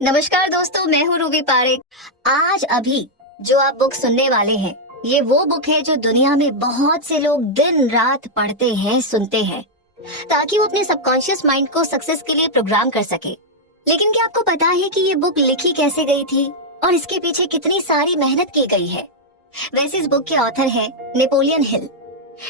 नमस्कार दोस्तों, मैं हूँ रूबी पारेख। आज अभी जो आप बुक सुनने वाले हैं, ये वो बुक है जो दुनिया में बहुत से लोग दिन रात पढ़ते हैं, सुनते हैं, ताकि वो अपने सबकॉन्शियस माइंड को सक्सेस के लिए प्रोग्राम कर सके। लेकिन क्या आपको पता है कि ये बुक लिखी कैसे गई थी और इसके पीछे कितनी सारी मेहनत की गई है? वैसे इस बुक के ऑथर है नेपोलियन हिल।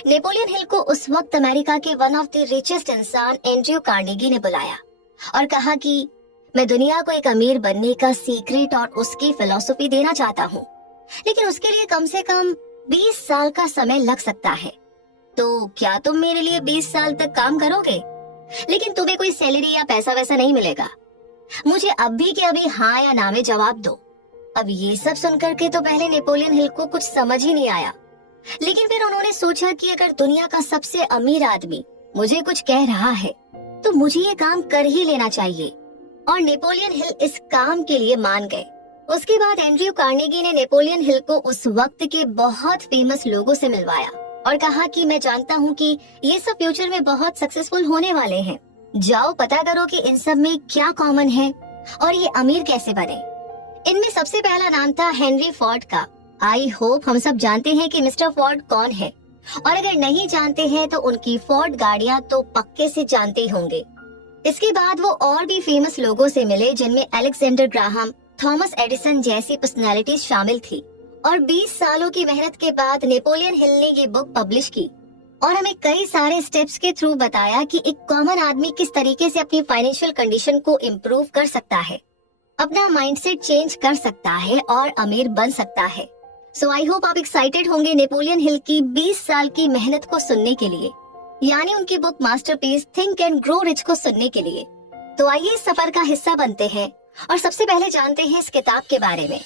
नेपोलियन हिल को उस वक्त अमेरिका के वन ऑफ द रिचेस्ट इंसान एंड्रयू कार्नेगी ने बुलाया और कहा कि मैं दुनिया को एक अमीर बनने का सीक्रेट और उसकी फिलॉसफी देना चाहता हूँ, लेकिन उसके लिए कम से कम 20 साल का समय लग सकता है। तो क्या तुम मेरे लिए 20 साल तक काम करोगे? लेकिन तुम्हें कोई सैलरी या पैसा वैसा नहीं मिलेगा। मुझे अभी के अभी हाँ या ना में जवाब दो। अब ये सब सुनकर के तो पहले नेपोलियन हिल को कुछ समझ ही नहीं आया, लेकिन फिर उन्होंने सोचा कि अगर दुनिया का सबसे अमीर आदमी मुझे कुछ कह रहा है तो मुझे ये काम कर ही लेना चाहिए। और नेपोलियन हिल इस काम के लिए मान गए। उसके बाद एंड्रयू कार्नेगी ने नेपोलियन हिल को उस वक्त के बहुत फेमस लोगों से मिलवाया और कहा कि मैं जानता हूँ कि ये सब फ्यूचर में बहुत सक्सेसफुल होने वाले हैं। जाओ पता करो कि इन सब में क्या कॉमन है और ये अमीर कैसे बने। इनमें सबसे पहला नाम था हेनरी फोर्ड का। आई होप हम सब जानते हैं कि मिस्टर फोर्ड कौन है, और अगर नहीं जानते हैं तो उनकी फोर्ड गाड़ियाँ तो पक्के से जानते ही होंगे। इसके बाद वो और भी फेमस लोगों से मिले, जिनमें अलेक्जेंडर ग्राहम, थॉमस एडिसन जैसी पर्सनालिटीज शामिल थी। और 20 सालों की मेहनत के बाद नेपोलियन हिल ने ये बुक पब्लिश की और हमें कई सारे स्टेप्स के थ्रू बताया कि एक कॉमन आदमी किस तरीके से अपनी फाइनेंशियल कंडीशन को इम्प्रूव कर सकता है, अपना माइंडसेट चेंज कर सकता है और अमीर बन सकता है। सो आई होप आप एक्साइटेड होंगे नेपोलियन हिल की 20 साल की मेहनत को सुनने के लिए, यानी उनकी book masterpiece think and grow rich को सुनने के लिए। तो आइए इस सफर का हिस्सा बनते हैं और सबसे पहले जानते हैं इस किताब के बारे में।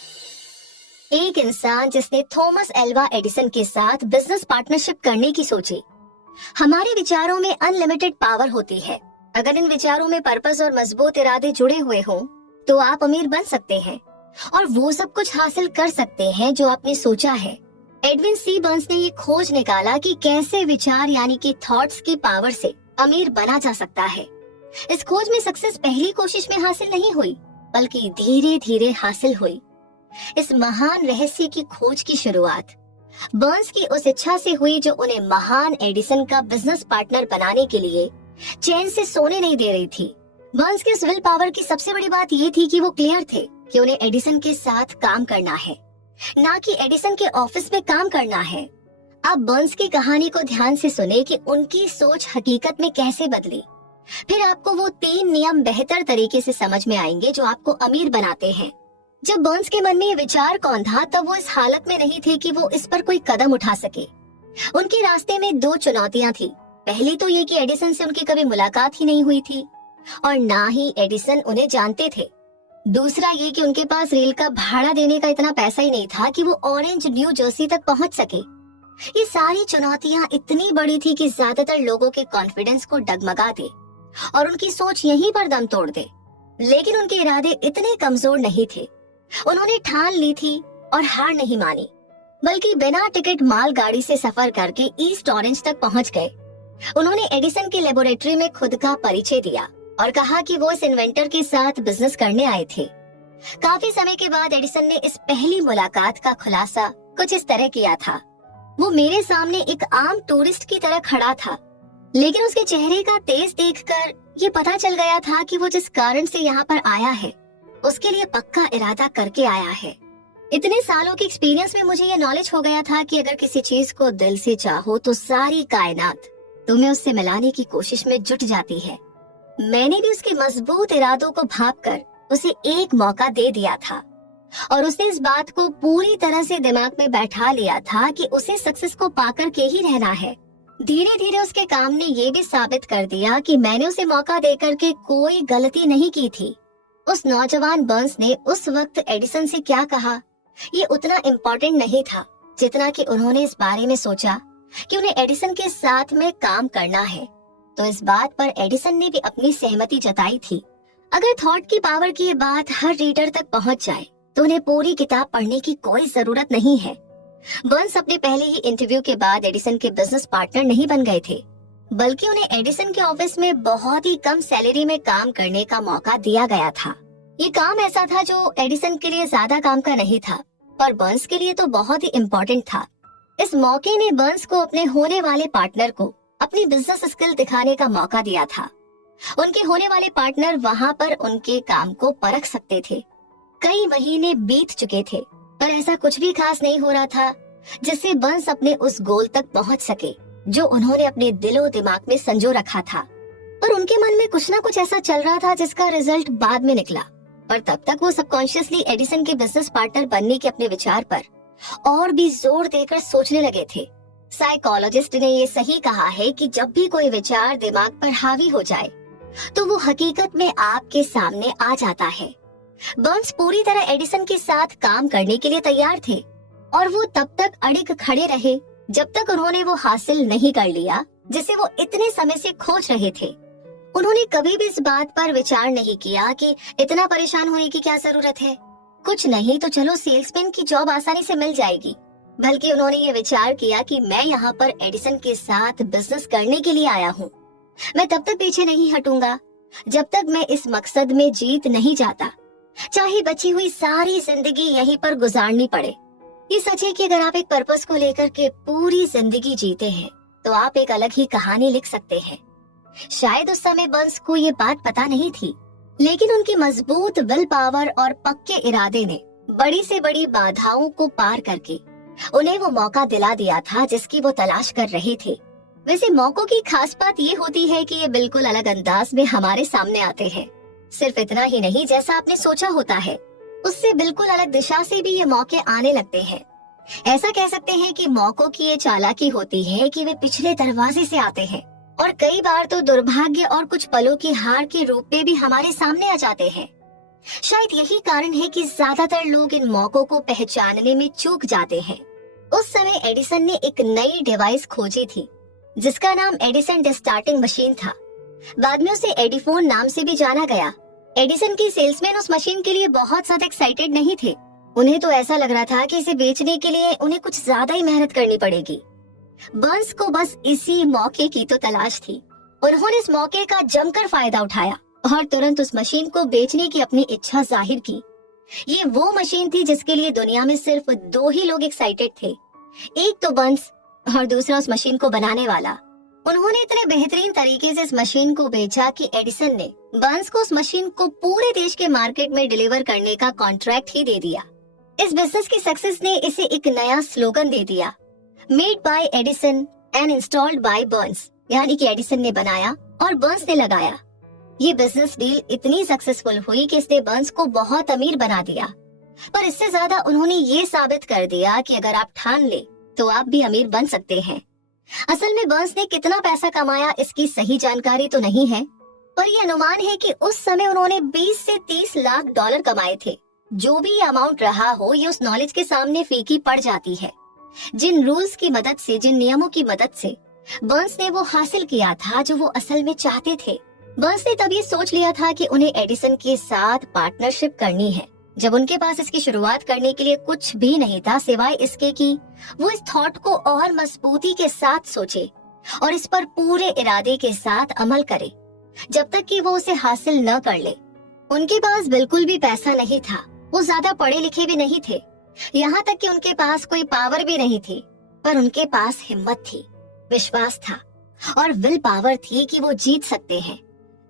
एक इंसान जिसने थॉमस एल्वा एडिसन के साथ बिजनेस पार्टनरशिप करने की सोची। हमारे विचारों में अनलिमिटेड पावर होती है। अगर इन विचारों में पर्पस और मजबूत इरादे जुड़े हुए हों तो आप अमीर बन सकते हैं और वो सब कुछ हासिल कर सकते हैं जो आपने सोचा है। एडविन सी बर्न्स ने ये खोज निकाला कि कैसे विचार यानी कि थॉट्स की पावर से अमीर बना जा सकता है। इस खोज में सक्सेस पहली कोशिश में हासिल नहीं हुई, बल्कि धीरे धीरे हासिल हुई। इस महान रहस्य की खोज की शुरुआत बर्न्स की उस इच्छा से हुई जो उन्हें महान एडिसन का बिजनेस पार्टनर बनाने के लिए चैन से सोने नहीं दे रही थी। बर्न्स की उस विल पावर की सबसे बड़ी बात ये थी कि वो क्लियर थे कि उन्हें एडिसन के साथ काम करना है, ना कि एडिसन के ऑफिस में काम करना है। आप बर्न्स की कहानी को ध्यान से सुने कि उनकी सोच हकीकत में कैसे बदली। फिर आपको वो 3 नियम बेहतर तरीके से समझ में आएंगे जो आपको अमीर बनाते हैं। जब बर्न्स के मन में ये विचार कौन था, तब वो इस हालत में नहीं थे कि वो इस पर कोई कदम उठा सके। उनके रास्ते में 2 चुनौतियां थी। पहली तो ये कि एडिसन से उनकी कभी मुलाकात ही नहीं हुई थी और ना ही एडिसन उन्हें जानते थे। दूसरा ये कि उनके पास रेल का भाड़ा देने का इतना पैसा ही नहीं था कि वो ऑरेंज न्यू जर्सी तक पहुंच सके। ये सारी चुनौतियां इतनी बड़ी थी कि ज्यादातर लोगों के कॉन्फिडेंस को डगमगा दे और उनकी सोच यहीं पर दम तोड़ दे। लेकिन उनके इरादे इतने कमजोर नहीं थे। उन्होंने ठान ली थी और हार नहीं मानी, बल्कि बिना टिकट मालगाड़ी से सफर करके ईस्ट ऑरेंज तक पहुंच गए। उन्होंने एडिसन की लेबोरेटरी में खुद का परिचय दिया और कहा कि वो इस इन्वेंटर के साथ बिजनेस करने आए थे। काफी समय के बाद एडिसन ने इस पहली मुलाकात का खुलासा कुछ इस तरह किया था। वो मेरे सामने एक आम टूरिस्ट की तरह खड़ा था, लेकिन उसके चेहरे का तेज देखकर ये पता चल गया था कि वो जिस कारण से यहाँ पर आया है उसके लिए पक्का इरादा करके आया है। इतने सालों के एक्सपीरियंस में मुझे ये नॉलेज हो गया था कि अगर किसी चीज को दिल से चाहो तो सारी कायनात तुम्हें उससे मिलाने की कोशिश में जुट जाती है। मैंने भी उसके मजबूत इरादों को भांपकर उसे एक मौका दे दिया था और उसने इस बात को पूरी तरह से दिमाग में बैठा लिया था कि उसे सक्सेस को पाकर के ही रहना है। धीरे धीरे उसके काम ने ये भी साबित कर दिया कि मैंने उसे मौका देकर के कोई गलती नहीं की थी। उस नौजवान बर्न्स ने उस वक्त एडिसन से क्या कहा ये उतना इम्पोर्टेंट नहीं था जितना कि उन्होंने इस बारे में सोचा कि उन्हें एडिसन के साथ में काम करना है। तो इस बात पर एडिसन ने भी अपनी सहमति जताई थी। अगर थॉट की पावर की ये बात हर रीडर तक पहुंच जाए तो उन्हें पूरी किताब पढ़ने की कोई जरूरत नहीं है। बर्न्स अपने पहले ही इंटरव्यू के बाद एडिसन के बिजनेस पार्टनर नहीं बन गए थे, बल्कि उन्हें एडिसन के ऑफिस में बहुत ही कम सैलरी में काम करने का मौका दिया गया था। ये काम ऐसा था जो एडिसन के लिए ज्यादा काम का नहीं था, पर बर्न्स के लिए तो बहुत ही इम्पोर्टेंट था। इस मौके ने बर्न्स को अपने होने वाले पार्टनर को अपनी बिजनेस स्किल दिखाने का मौका दिया था। उनके होने वाले पार्टनर वहां पर उनके काम को परख सकते थे। कई महीने बीत चुके थे, पर ऐसा कुछ भी खास नहीं हो रहा था जिससे बर्न्स अपने उस गोल तक पहुंच सके जो उन्होंने अपने दिलो दिमाग में संजो रखा था। पर उनके मन में कुछ ना कुछ ऐसा चल रहा था जिसका रिजल्ट बाद में निकला। पर तब तक वो सबकॉन्शियसली एडिसन के बिजनेस पार्टनर बनने के अपने विचार पर और भी जोर देकर सोचने लगे थे। साइकोलॉजिस्ट ने ये सही कहा है कि जब भी कोई विचार दिमाग पर हावी हो जाए तो वो हकीकत में आपके सामने आ जाता है। बर्न्स पूरी तरह एडिसन के साथ काम करने के लिए तैयार थे और वो तब तक अड़िग खड़े रहे जब तक उन्होंने वो हासिल नहीं कर लिया जिसे वो इतने समय से खोज रहे थे। उन्होंने कभी भी इस बात पर विचार नहीं किया कि इतना परेशान होने की क्या जरूरत है, कुछ नहीं तो चलो सेल्समैन की जॉब आसानी से मिल जाएगी। बल्कि उन्होंने ये विचार किया कि मैं यहाँ पर एडिसन के साथ बिजनेस करने के लिए आया हूँ। मैं तब तक पीछे नहीं हटूंगा जब तक मैं इस मकसद में जीत नहीं जाता, चाहे बची हुई सारी जिंदगी यहीं पर गुजारनी पड़े। ये सच है कि अगर आप एक पर्पस को लेकर के पूरी जिंदगी जीते हैं तो आप एक अलग ही कहानी लिख सकते हैं। शायद उस समय बर्न्स को ये बात पता नहीं थी, लेकिन उनकी मजबूत विल पावर और पक्के इरादे ने बड़ी से बड़ी बाधाओं को पार करके उन्हें वो मौका दिला दिया था जिसकी वो तलाश कर रहे थे। वैसे मौकों की खास बात ये होती है कि ये बिल्कुल अलग अंदाज में हमारे सामने आते हैं। सिर्फ इतना ही नहीं, जैसा आपने सोचा होता है उससे बिल्कुल अलग दिशा से भी ये मौके आने लगते हैं। ऐसा कह सकते हैं कि मौकों की ये चालाकी होती है कि वे पिछले दरवाजे से आते हैं और कई बार तो दुर्भाग्य और कुछ पलों की हार के रूप में भी हमारे सामने आ जाते हैं। शायद यही कारण है कि ज्यादातर लोग इन मौकों को पहचानने में चूक जाते हैं। उस समय एडिसन ने एक नई डिवाइस खोजी थी जिसका नाम एडिसन डिस्टार्टिंग मशीन था। बाद में उसे एडिफोन नाम से भी जाना गया। एडिसन की सेल्समैन उस मशीन के लिए बहुत ज्यादा एक्साइटेड नहीं थे। उन्हें तो ऐसा लग रहा था कि इसे बेचने के लिए उन्हें कुछ ज्यादा ही मेहनत करनी पड़ेगी। बर्न्स को बस इसी मौके की तो तलाश थी। उन्होंने इस मौके का जमकर फायदा उठाया और तुरंत उस मशीन को बेचने की अपनी इच्छा जाहिर की। ये वो मशीन थी जिसके लिए दुनिया में सिर्फ दो ही लोग एक्साइटेड थे, एक तो बर्न्स और दूसरा उस मशीन को बनाने वाला। उन्होंने इतने बेहतरीन तरीके से इस मशीन को बेचा कि एडिसन ने बर्न्स को उस मशीन को पूरे देश के मार्केट में डिलीवर करने का कॉन्ट्रैक्ट ही दे दिया। इस बिजनेस की सक्सेस ने इसे एक नया स्लोगन दे दिया, made by Edison and installed by Burns, यानी कि एडिसन ने बनाया और बर्न्स ने लगाया। ये बिजनेस डील इतनी सक्सेसफुल हुई कि इसने बर्न्स को बहुत अमीर बना दिया, पर इससे ज्यादा उन्होंने ये साबित कर दिया कि अगर आप ठान ले तो आप भी अमीर बन सकते हैं। असल में बर्न्स ने कितना पैसा कमाया इसकी सही जानकारी तो नहीं है, पर यह अनुमान है कि उस समय उन्होंने 20 से 30 लाख डॉलर कमाए थे। जो भी ये अमाउंट रहा हो, ये उस नॉलेज के सामने फीकी पड़ जाती है जिन रूल्स की मदद से, जिन नियमों की मदद से बर्न्स ने वो हासिल किया था जो वो असल में चाहते थे। बर्न्स ने तब ये सोच लिया था कि उन्हें एडिसन के साथ पार्टनरशिप करनी है, जब उनके पास इसकी शुरुआत करने के लिए कुछ भी नहीं था सिवाय इसके कि वो इस थॉट को और मजबूती के साथ सोचे और इस पर पूरे इरादे के साथ अमल करे जब तक कि वो उसे हासिल न कर ले। उनके पास बिल्कुल भी पैसा नहीं था, वो ज्यादा पढ़े लिखे भी नहीं थे, यहाँ तक कि उनके पास कोई पावर भी नहीं थी, पर उनके पास हिम्मत थी, विश्वास था और विल पावर थी कि वो जीत सकते हैं।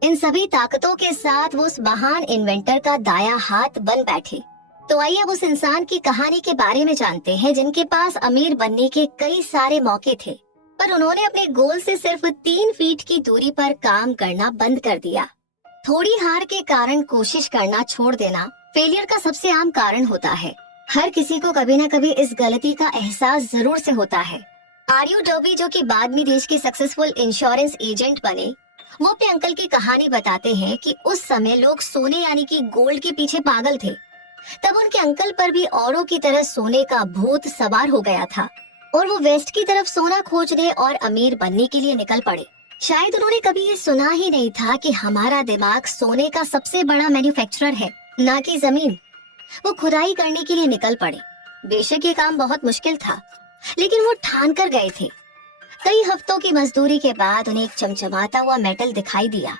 इन सभी ताकतों के साथ वो उस महान इन्वेंटर का दाया हाथ बन बैठे। तो आइए अब उस इंसान की कहानी के बारे में जानते हैं जिनके पास अमीर बनने के कई सारे मौके थे, पर उन्होंने अपने गोल से सिर्फ 3 फीट की दूरी पर काम करना बंद कर दिया। थोड़ी हार के कारण कोशिश करना छोड़ देना फेलियर का सबसे आम कारण होता है। हर किसी को कभी न कभी इस गलती का एहसास जरूर से होता है। आर्यू डर्बी, जो कि बाद में देश के सक्सेसफुल इंश्योरेंस एजेंट बने, वो अपने अंकल की कहानी बताते हैं कि उस समय लोग सोने यानी कि गोल्ड के पीछे पागल थे। तब उनके अंकल पर भी औरों की तरह सोने का भूत सवार हो गया था और वो वेस्ट की तरफ सोना खोजने और अमीर बनने के लिए निकल पड़े। शायद उन्होंने कभी ये सुना ही नहीं था कि हमारा दिमाग सोने का सबसे बड़ा मैन्युफैक्चरर है, ना कि जमीन। वो खुदाई करने के लिए निकल पड़े। बेशक ये काम बहुत मुश्किल था, लेकिन वो ठान कर गए थे। कई हफ्तों की मजदूरी के बाद उन्हें एक चमचमाता हुआ मेटल दिखाई दिया।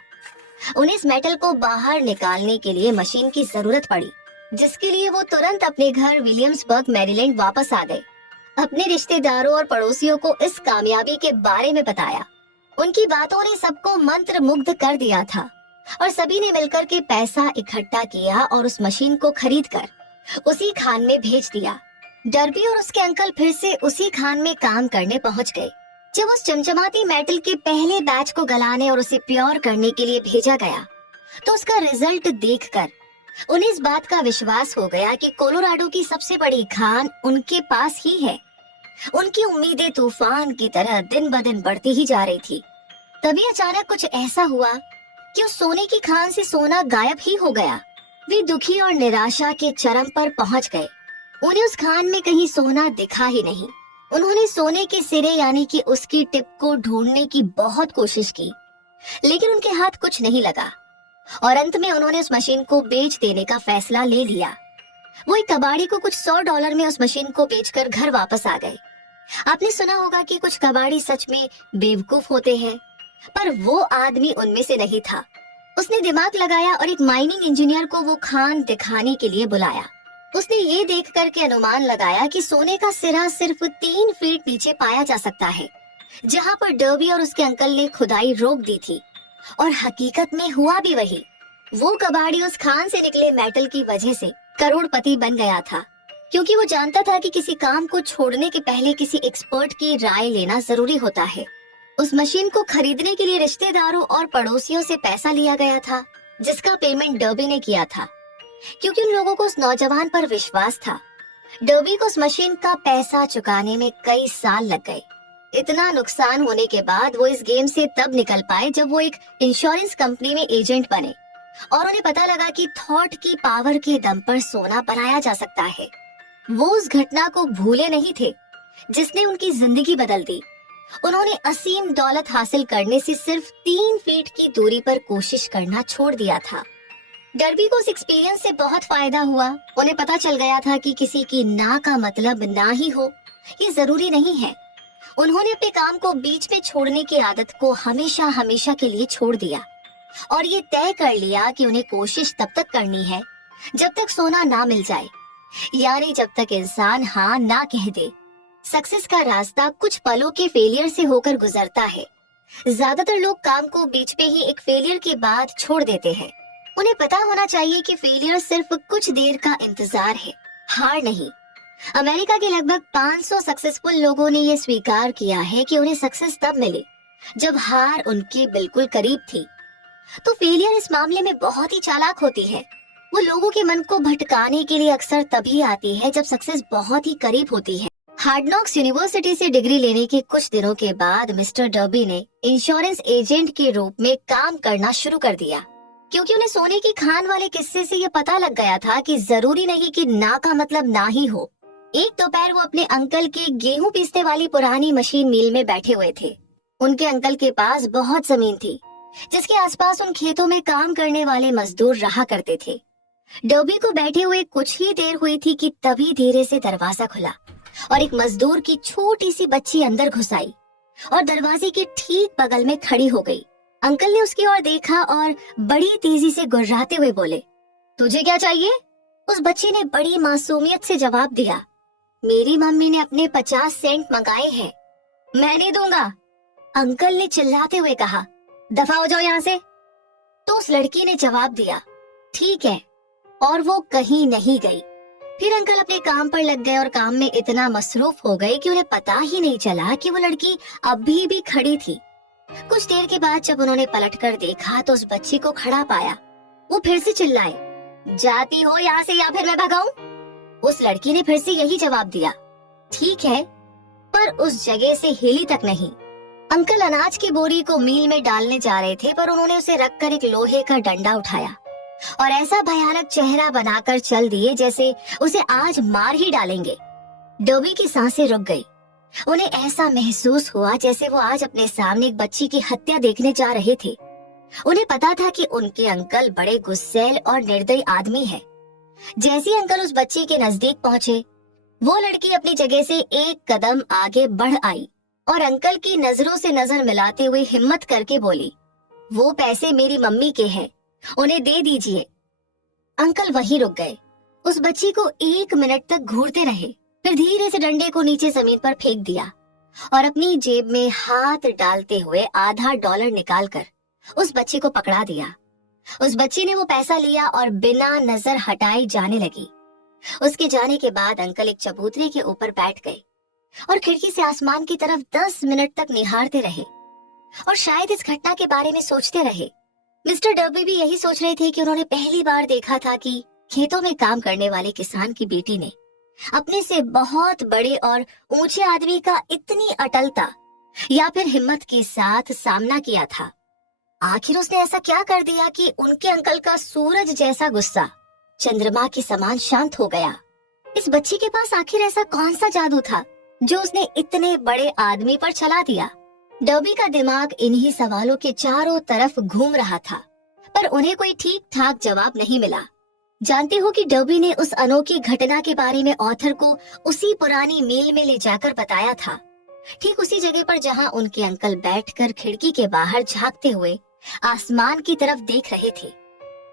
उन्हें इस मेटल को बाहर निकालने के लिए मशीन की जरूरत पड़ी, जिसके लिए वो तुरंत अपने घर विलियम्सबर्ग मैरीलैंड वापस आ गए। अपने रिश्तेदारों और पड़ोसियों को इस कामयाबी के बारे में बताया। उनकी बातों ने सबको मंत्र मुग्ध कर दिया था और सभी ने मिलकर के पैसा इकट्ठा किया और उस मशीन को खरीदकर उसी खान में भेज दिया। डर्बी और उसके अंकल फिर से उसी खान में काम करने पहुंच गए। जब उस चमचमाती मेटल के पहले बैच को गलाने और उसे प्योर करने के लिए भेजा गया, तो उसका रिजल्ट देखकर उन्हें इस बात का विश्वास हो गया कि कोलोराडो की सबसे बड़ी खान उनके पास ही है। उनकी उम्मीदें तूफान की तरह दिन ब दिन बढ़ती ही जा रही थी। तभी अचानक कुछ ऐसा हुआ कि उस सोने की खान से सोना गायब ही हो गया। वे दुखी और निराशा के चरम पर पहुंच गए। उन्हें उस खान में कहीं सोना दिखा ही नहीं। उन्होंने सोने के सिरे यानी कि उसकी टिप को ढूंढने की बहुत कोशिश की, लेकिन उनके हाथ कुछ नहीं लगा और अंत में उन्होंने उस मशीन को बेच देने का फैसला ले लिया। वो एक कबाड़ी को कुछ $100 में उस मशीन को बेचकर घर वापस आ गए। आपने सुना होगा कि कुछ कबाड़ी सच में बेवकूफ होते हैं, पर वो आदमी उनमें से नहीं था। उसने दिमाग लगाया और एक माइनिंग इंजीनियर को वो खान दिखाने के लिए बुलाया। उसने ये देख करके अनुमान लगाया कि सोने का सिरा सिर्फ 3 फीट नीचे पाया जा सकता है, जहाँ पर डर्बी और उसके अंकल ने खुदाई रोक दी थी। और हकीकत में हुआ भी वही। वो कबाड़ी उस खान से निकले मेटल की वजह से करोड़पति बन गया था, क्योंकि वो जानता था कि किसी काम को छोड़ने के पहले किसी एक्सपर्ट की राय लेना जरूरी होता है। उस मशीन को खरीदने के लिए रिश्तेदारों और पड़ोसियों से पैसा लिया गया था, जिसका पेमेंट डर्बी ने किया था, क्योंकि उन लोगों को उस नौजवान पर विश्वास था। डर्बी को उस मशीन का पैसा चुकाने में कई साल लग गए। इतना नुकसान होने के बाद वो इस गेम से तब निकल पाए जब वो एक इंश्योरेंस कंपनी में एजेंट बने और उन्हें पता लगा कि थॉट की पावर के दम पर सोना बनाया जा सकता है। वो उस घटना को भूले नहीं थे जिसने उनकी जिंदगी बदल दी। उन्होंने असीम दौलत हासिल करने से सिर्फ 3 फीट की दूरी पर कोशिश करना छोड़ दिया था। डर्बी को उस एक्सपीरियंस से बहुत फायदा हुआ। उन्हें पता चल गया था कि किसी की ना का मतलब ना ही हो, ये जरूरी नहीं है। उन्होंने अपने काम को बीच में छोड़ने की आदत को हमेशा हमेशा के लिए छोड़ दिया और ये तय कर लिया कि उन्हें कोशिश तब तक करनी है जब तक सोना ना मिल जाए, यानी जब तक इंसान हाँ ना कह दे। सक्सेस का रास्ता कुछ पलों के फेलियर से होकर गुजरता है। ज्यादातर लोग काम को बीच में ही एक फेलियर के बाद छोड़ देते हैं। उन्हें पता होना चाहिए कि फेलियर सिर्फ कुछ देर का इंतजार है, हार नहीं। अमेरिका के लगभग 500 सक्सेसफुल लोगों ने यह स्वीकार किया है कि उन्हें सक्सेस तब मिली जब हार उनके बिल्कुल करीब थी। तो फेलियर इस मामले में बहुत ही चालाक होती है। वो लोगों के मन को भटकाने के लिए अक्सर तभी आती है जब सक्सेस बहुत ही करीब होती है। हार्ड नॉक्स यूनिवर्सिटी से डिग्री लेने के कुछ दिनों के बाद मिस्टर डर्बी ने इंश्योरेंस एजेंट के रूप में काम करना शुरू कर दिया, क्योंकि उन्हें सोने की खान वाले किस्से से ये पता लग गया था कि जरूरी नहीं कि ना का मतलब ना ही हो। एक दोपहर वो अपने अंकल के गेहूं पीसने वाली पुरानी मशीन मिल में बैठे हुए थे। उनके अंकल के पास बहुत जमीन थी, जिसके आसपास उन खेतों में काम करने वाले मजदूर रहा करते थे। डर्बी को बैठे हुए कुछ ही देर हुई थी कि तभी धीरे से दरवाजा खुला और एक मजदूर की छोटी सी बच्ची अंदर घुस आई और दरवाजे के ठीक बगल में खड़ी हो गई। अंकल ने उसकी ओर देखा और बड़ी तेजी से गुर्राते हुए बोले, तुझे क्या चाहिए? उस बच्ची ने बड़ी मासूमियत से जवाब दिया, मेरी मम्मी ने अपने 50 सेंट मंगाए हैं, मैं नहीं दूंगा। अंकल ने चिल्लाते हुए कहा, दफा हो जाओ यहाँ से। तो उस लड़की ने जवाब दिया, ठीक है, और वो कहीं नहीं गई। फिर अंकल अपने काम पर लग गए और काम में इतना मसरूफ हो गए कि उन्हें पता ही नहीं चला कि वो लड़की अभी भी खड़ी थी। कुछ देर के बाद जब उन्होंने पलटकर देखा तो उस बच्ची को खड़ा पाया। वो फिर से चिल्लाए, जाती हो यहाँ से या फिर मैं भगाऊं? उस लड़की ने फिर से यही जवाब दिया, ठीक है, पर उस जगह से हिली तक नहीं। अंकल अनाज की बोरी को मील में डालने जा रहे थे, पर उन्होंने उसे रखकर एक लोहे का डंडा उठाया और ऐसा भयानक चेहरा बनाकर चल दिए जैसे उसे आज मार ही डालेंगे। डर्बी की सांसें रुक गई। उन्हें ऐसा महसूस हुआ जैसे वो आज अपने सामने एक बच्ची की हत्या देखने जा रहे थे। उन्हें पता था कि उनके अंकल बड़े गुस्सैल और निर्दयी आदमी है। जैसे अंकल उस बच्ची के नजदीक पहुंचे, वो लड़की अपनी जगह से एक कदम आगे बढ़ आई और अंकल की नजरों से नजर मिलाते हुए हिम्मत करके बोली, वो पैसे मेरी मम्मी के हैं, उन्हें दे दीजिए। अंकल वहीं रुक गए। उस बच्ची को 1 मिनट तक घूरते रहे, फिर धीरे से डंडे को नीचे जमीन पर फेंक दिया और अपनी जेब में हाथ डालते हुए आधा डॉलर निकालकर उस बच्ची को पकड़ा दिया। उस बच्ची ने वो पैसा लिया और बिना नजर हटाए जाने लगी। उसके जाने के बाद अंकल एक चबूतरे के ऊपर बैठ गए और खिड़की से आसमान की तरफ 10 मिनट तक निहारते रहे और शायद इस घटना के बारे में सोचते रहे। मिस्टर डर्बी भी यही सोच रहे थे कि उन्होंने पहली बार देखा था कि खेतों में काम करने वाले किसान की बेटी ने अपने से बहुत बड़े और ऊंचे आदमी का इतनी अटलता या फिर हिम्मत के साथ सामना किया था। आखिर उसने ऐसा क्या कर दिया कि उनके अंकल का सूरज जैसा गुस्सा चंद्रमा के समान शांत हो गया। इस बच्ची के पास आखिर ऐसा कौन सा जादू था जो उसने इतने बड़े आदमी पर चला दिया? डर्बी का दिमाग इन्हीं सवालों के चारों तरफ घूम रहा था, पर उन्हें कोई ठीक ठाक जवाब नहीं मिला। जानते हो कि डर्बी ने उस अनोखी घटना के बारे में ऑथर को उसी पुरानी मील में ले जाकर बताया था, ठीक उसी जगह पर जहां उनके अंकल बैठकर खिड़की के बाहर झांकते हुए आसमान की तरफ देख रहे थे।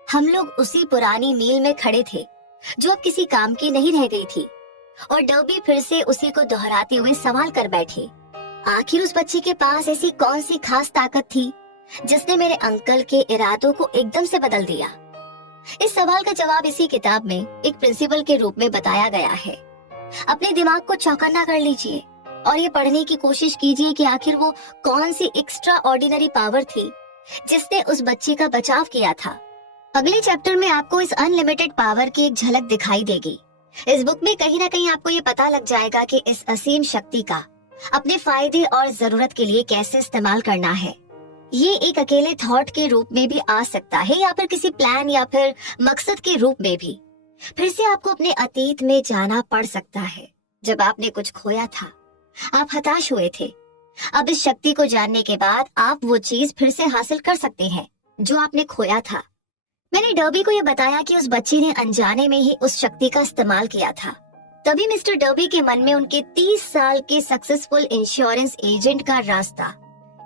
हम लोग उसी पुरानी मील में खड़े थे जो अब किसी काम की नहीं रह गई थी, और डर्बी फिर से उसी को दोहराते हुए सवाल कर बैठे, आखिर उस बच्ची के पास ऐसी कौन सी खास ताकत थी जिसने मेरे अंकल के इरादों को एकदम से बदल दिया? इस सवाल का जवाब इसी किताब में एक प्रिंसिपल के रूप में बताया गया है। अपने दिमाग को चौकन्ना कर लीजिए और ये पढ़ने की कोशिश कीजिए कि आखिर वो कौन सी एक्स्ट्रा ऑर्डिनरी पावर थी जिसने उस बच्ची का बचाव किया था। अगले चैप्टर में आपको इस अनलिमिटेड पावर की एक झलक दिखाई देगी। इस बुक में कहीं ना कहीं आपको ये पता लग जाएगा कि इस असीम शक्ति का अपने फायदे और जरूरत के लिए कैसे इस्तेमाल करना है। ये एक अकेले थॉट के रूप में भी आ सकता है या फिर किसी प्लान या फिर मकसद के रूप में भी। फिर से आपको अपने अतीत में जाना पड़ सकता है जब आपने कुछ खोया था, आप हताश हुए थे। अब इस शक्ति को जानने के बाद आप वो चीज फिर से हासिल कर सकते हैं जो आपने खोया था। मैंने डर्बी को ये बताया कि उस बच्ची ने अनजाने में ही उस शक्ति का इस्तेमाल किया था। तभी मिस्टर डर्बी के मन में उनके 30 साल के सक्सेसफुल इंश्योरेंस एजेंट का रास्ता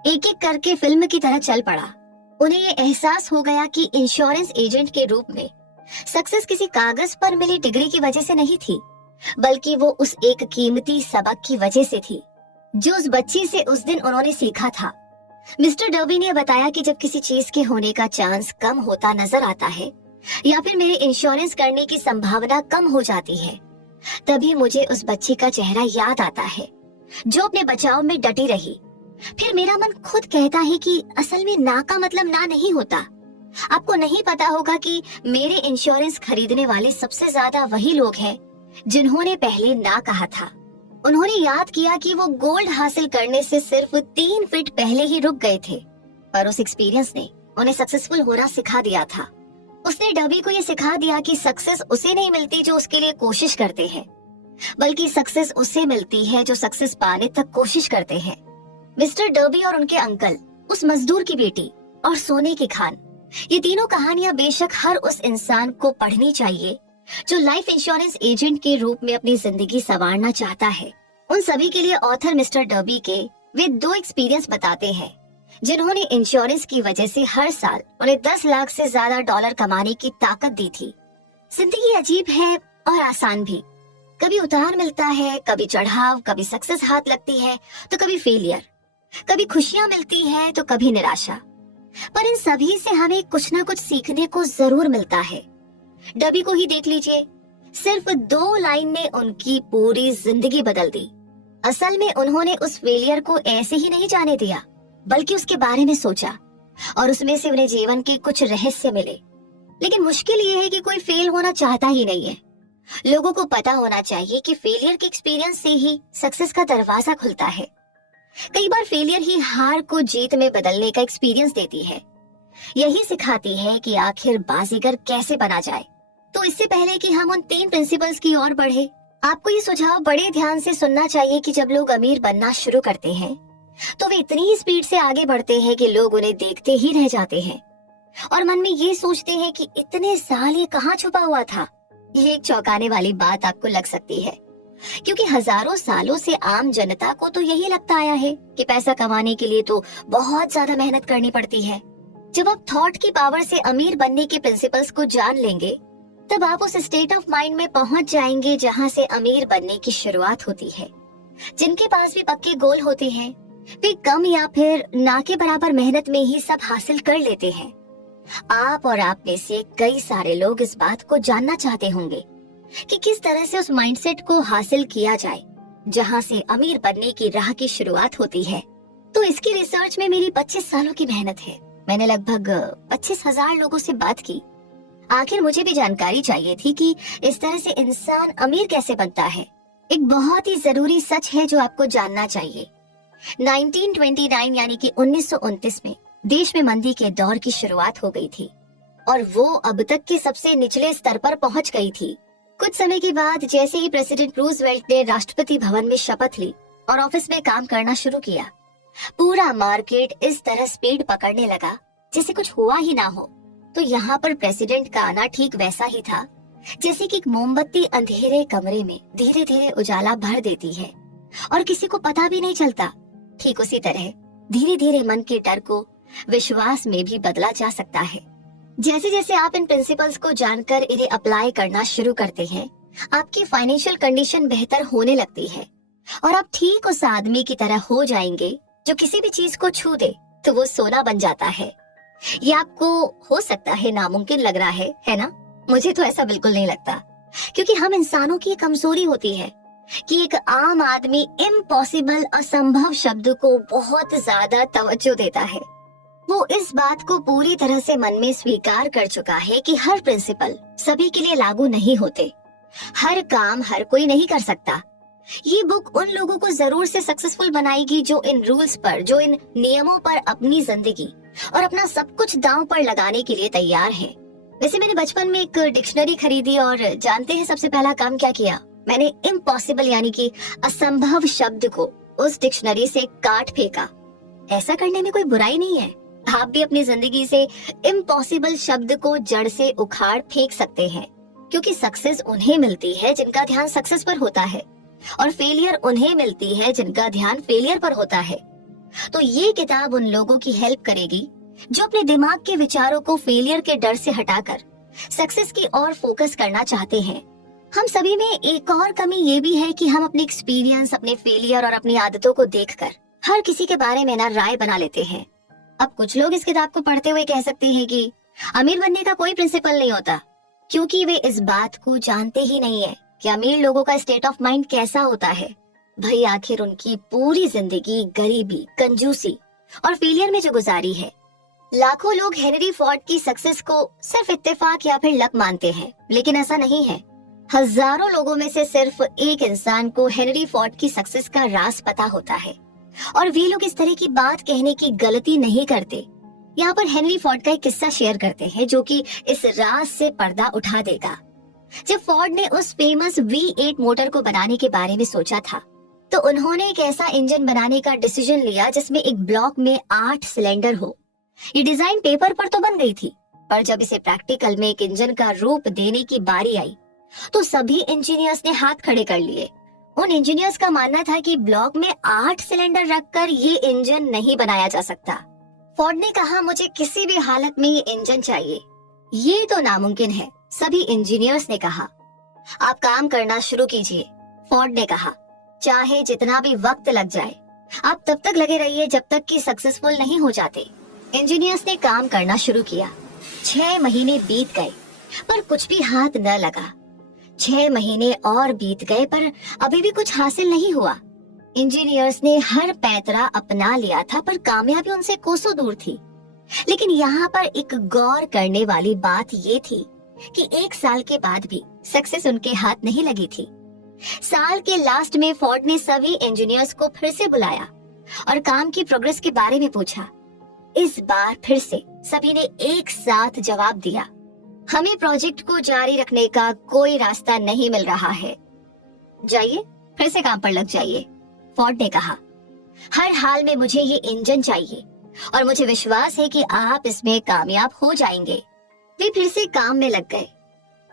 एक एक करके फिल्म की तरह चल पड़ा। उन्हें ये एहसास हो गया कि इंश्योरेंस एजेंट के रूप में सक्सेस किसी कागज पर मिली डिग्री की वजह से नहीं थी, बल्कि वो उस एक कीमती सबक की वजह से थी जो उस बच्ची से उस दिन उन्होंने सीखा था। मिस्टर डर्बी ने बताया कि जब किसी चीज के होने का चांस कम होता नजर आता है या फिर मेरे इंश्योरेंस करने की संभावना कम हो जाती है, तभी मुझे उस बच्ची का चेहरा याद आता है जो अपने बचाव में डटी रही। फिर मेरा मन खुद कहता है कि असल में ना का मतलब ना नहीं होता। आपको नहीं पता होगा कि मेरे इंश्योरेंस खरीदने वाले सबसे ज्यादा वही लोग हैं जिन्होंने पहले ना कहा था। उन्होंने याद किया कि वो गोल्ड हासिल करने से सिर्फ 3 फीट पहले ही रुक गए थे, पर उस एक्सपीरियंस ने उन्हें सक्सेसफुल होना सिखा दिया था। उसने डर्बी को ये सिखा दिया कि सक्सेस उसे नहीं मिलती जो उसके लिए कोशिश करते हैं, बल्कि सक्सेस उसे मिलती है जो सक्सेस पाने तक कोशिश करते हैं। मिस्टर डर्बी और उनके अंकल, उस मजदूर की बेटी और सोने की खान, ये तीनों कहानियां बेशक हर उस इंसान को पढ़नी चाहिए जो लाइफ इंश्योरेंस एजेंट के रूप में अपनी जिंदगी संवारना चाहता है। उन सभी के लिए ऑथर मिस्टर डर्बी के वे 2 एक्सपीरियंस बताते हैं जिन्होंने इंश्योरेंस की वजह से हर साल उन्हें 10 लाख से ज्यादा डॉलर कमाने की ताकत दी थी। जिंदगी अजीब है और आसान भी। कभी उतार मिलता है, कभी चढ़ाव, कभी सक्सेस हाथ लगती है तो कभी फेलियर, कभी खुशियां मिलती है तो कभी निराशा, पर इन सभी से हमें कुछ न कुछ सीखने को जरूर मिलता है। डर्बी को ही देख लीजिए, सिर्फ 2 लाइन ने उनकी पूरी जिंदगी बदल दी। असल में उन्होंने उस फेलियर को ऐसे ही नहीं जाने दिया, बल्कि उसके बारे में सोचा और उसमें से उन्हें जीवन के कुछ रहस्य मिले। लेकिन मुश्किल ये है कि कोई फेल होना चाहता ही नहीं है। लोगों को पता होना चाहिए कि फेलियर के एक्सपीरियंस से ही सक्सेस का दरवाजा खुलता है। कई बार फेलियर ही हार को जीत में बदलने का एक्सपीरियंस देती है, यही सिखाती है कि आखिर बाजीगर कैसे बना जाए। तो इससे पहले कि हम उन 3 प्रिंसिपल्स की ओर बढ़े, आपको ये सुझाव बड़े ध्यान से सुनना चाहिए कि जब लोग अमीर बनना शुरू करते हैं तो वे इतनी ही स्पीड से आगे बढ़ते हैं कि लोग उन्हें देखते ही रह जाते हैं और मन में ये सोचते हैं कि इतने साल ये कहाँ छुपा हुआ था। ये एक चौंकाने वाली बात आपको लग सकती है, क्योंकि हजारों सालों से आम जनता को तो यही लगता आया है कि पैसा कमाने के लिए तो बहुत ज्यादा मेहनत करनी पड़ती है। जब आप थॉट की पावर से अमीर बनने के प्रिंसिपल्स को जान लेंगे, तब आप उस स्टेट ऑफ माइंड में पहुंच जाएंगे जहां से अमीर बनने की शुरुआत होती है। जिनके पास भी पक्के गोल होते हैं, वे कम या फिर ना के बराबर मेहनत में ही सब हासिल कर लेते हैं। आप और आप में से कई सारे लोग इस बात को जानना चाहते होंगे कि किस तरह से उस माइंडसेट को हासिल किया जाए जहां से अमीर बनने की राह की शुरुआत होती है। तो इसकी रिसर्च में मेरी 25 सालों की मेहनत है। मैंने लगभग 25,000 लोगों से बात की। आखिर मुझे भी जानकारी चाहिए थी कि इस तरह से इंसान अमीर कैसे बनता है। एक बहुत ही जरूरी सच है जो आपको जानना चाहिए। 1929 यानी कि 1929 में देश में मंदी के दौर की शुरुआत हो गई थी और वो अब तक के सबसे निचले स्तर पर पहुंच गई थी। कुछ समय के बाद जैसे ही प्रेसिडेंट रूजवेल्ट ने राष्ट्रपति भवन में शपथ ली और ऑफिस में काम करना शुरू किया, पूरा मार्केट इस तरह स्पीड पकड़ने लगा जैसे कुछ हुआ ही ना हो। तो यहाँ पर प्रेसिडेंट का आना ठीक वैसा ही था जैसे कि एक मोमबत्ती अंधेरे कमरे में धीरे धीरे उजाला भर देती है और किसी को पता भी नहीं चलता। ठीक उसी तरह धीरे धीरे मन के डर को विश्वास में भी बदला जा सकता है। जैसे जैसे आप इन प्रिंसिपल्स को जानकर इन्हें अप्लाई करना शुरू करते हैं, आपकी फाइनेंशियल कंडीशन बेहतर होने लगती है और आप ठीक उस आदमी की तरह हो जाएंगे जो किसी भी चीज को छू दे तो वो सोना बन जाता है। ये आपको हो सकता है नामुमकिन लग रहा है ना? मुझे तो ऐसा बिल्कुल नहीं लगता, क्योंकि हम इंसानों की कमजोरी होती है कि एक आम आदमी इम्पॉसिबल, असंभव शब्द को बहुत ज्यादा तवज्जो देता है। वो इस बात को पूरी तरह से मन में स्वीकार कर चुका है कि हर प्रिंसिपल सभी के लिए लागू नहीं होते, हर काम हर कोई नहीं कर सकता। ये बुक उन लोगों को जरूर से सक्सेसफुल बनाएगी जो इन रूल्स पर, जो इन नियमों पर अपनी जिंदगी और अपना सब कुछ दांव पर लगाने के लिए तैयार है। वैसे मैंने बचपन में एक डिक्शनरी खरीदी और जानते हैं सबसे पहला काम क्या किया? मैंने इम्पॉसिबल यानी कि असंभव शब्द को उस डिक्शनरी से काट फेंका। ऐसा करने में कोई बुराई नहीं है। आप भी अपनी जिंदगी से इम्पॉसिबल शब्द को जड़ से उखाड़ फेंक सकते हैं, क्योंकि सक्सेस उन्हें मिलती है जिनका ध्यान सक्सेस पर होता है और फेलियर उन्हें मिलती है जिनका ध्यान फेलियर पर होता है। तो ये किताब उन लोगों की हेल्प करेगी जो अपने दिमाग के विचारों को फेलियर के डर से हटाकर सक्सेस की ओर फोकस करना चाहते हैं। हम सभी में एक और कमी ये भी है कि हम अपने एक्सपीरियंस, अपने फेलियर और अपनी आदतों को देखकर हर किसी के बारे में ना राय बना लेते हैं। अब कुछ लोग इस किताब को पढ़ते हुए कह सकते हैं कि अमीर बनने का कोई प्रिंसिपल नहीं होता, क्योंकि वे इस बात को जानते ही नहीं है कि अमीर लोगों का स्टेट ऑफ माइंड कैसा होता है। भाई आखिर उनकी पूरी जिंदगी गरीबी, कंजूसी और फेलियर में जो गुजारी है। लाखों लोग हेनरी फोर्ड की सक्सेस को सिर्फ इत्तेफाक या फिर लक मानते हैं, लेकिन ऐसा नहीं है। हजारों लोगों में से सिर्फ एक इंसान को हेनरी फोर्ड की सक्सेस का राज पता होता है और वे लोग इस तरह की बात कहने की गलती नहीं करते। यहाँ पर हेनरी फोर्ड का एक किस्सा शेयर करते हैं जो कि इस राज से पर्दा उठा देगा। जब फोर्ड ने उस फेमस V8 मोटर को बनाने के बारे में सोचा था, तो उन्होंने एक ऐसा इंजन बनाने का डिसीजन लिया जिसमें एक ब्लॉक में 8 सिलेंडर हो। ये डिजाइन पेपर पर तो बन गई थी, पर जब इसे प्रैक्टिकल में एक इंजन का रूप देने की बारी आई तो सभी इंजीनियर्स ने हाथ खड़े कर लिए। उन इंजीनियर्स का मानना था कि ब्लॉक में 8 सिलेंडर रखकर ये इंजन नहीं बनाया जा सकता। फोर्ड ने कहा, मुझे किसी भी हालत में ये इंजन चाहिए, ये तो नामुमकिन है। सभी इंजीनियर्स ने कहा, आप काम करना शुरू कीजिए। फोर्ड ने कहा, चाहे जितना भी वक्त लग जाए, आप तब तक लगे रहिए जब तक कि सक्सेसफुल नहीं हो जाते। इंजीनियर्स ने काम करना शुरू किया। 6 महीने बीत गए पर कुछ भी हाथ न लगा। 6 महीने और बीत गए पर अभी भी कुछ हासिल नहीं हुआ। इंजीनियर्स ने हर पैंतरा अपना लिया था पर कामयाबी उनसे कोसों दूर थी। लेकिन यहाँ पर एक गौर करने वाली बात ये थी कि 1 साल के बाद भी सक्सेस उनके हाथ नहीं लगी थी। साल के लास्ट में फोर्ड ने सभी इंजीनियर्स को फिर से बुलाया और काम की प्रोग्रेस के बारे में पूछा। इस बार फिर से सभी ने एक साथ जवाब दिया, हमें प्रोजेक्ट को जारी रखने का कोई रास्ता नहीं मिल रहा है, जाइए फिर से काम पर लग जाइए। फोर्ड ने कहा, हर हाल में मुझे ये इंजन चाहिए और मुझे विश्वास है कि आप इसमें कामयाब हो जाएंगे। वे फिर से काम में लग गए।